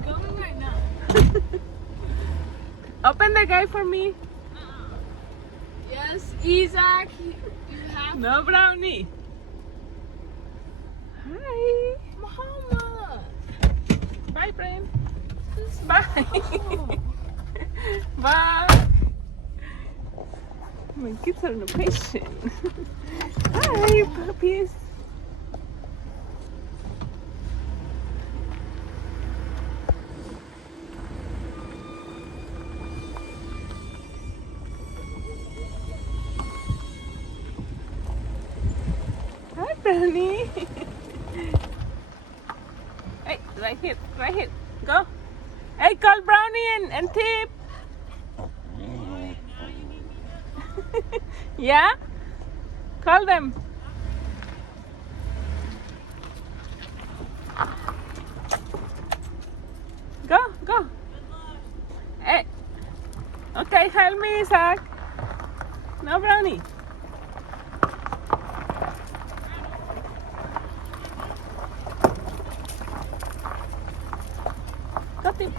Going right now. Open the gate for me. Yes, Isaac. You have No brownie. Hi. Mama. Bye, friend. Bye. Bye. My kids are no patient. Hi, puppies. Hi, Brownie. Hey, right here, right here. Go. Hey, call Brownie and Tip. Yeah? Call them. Go, go. Hey. Okay, help me, Isaac. No, Brownie. Go, Tip.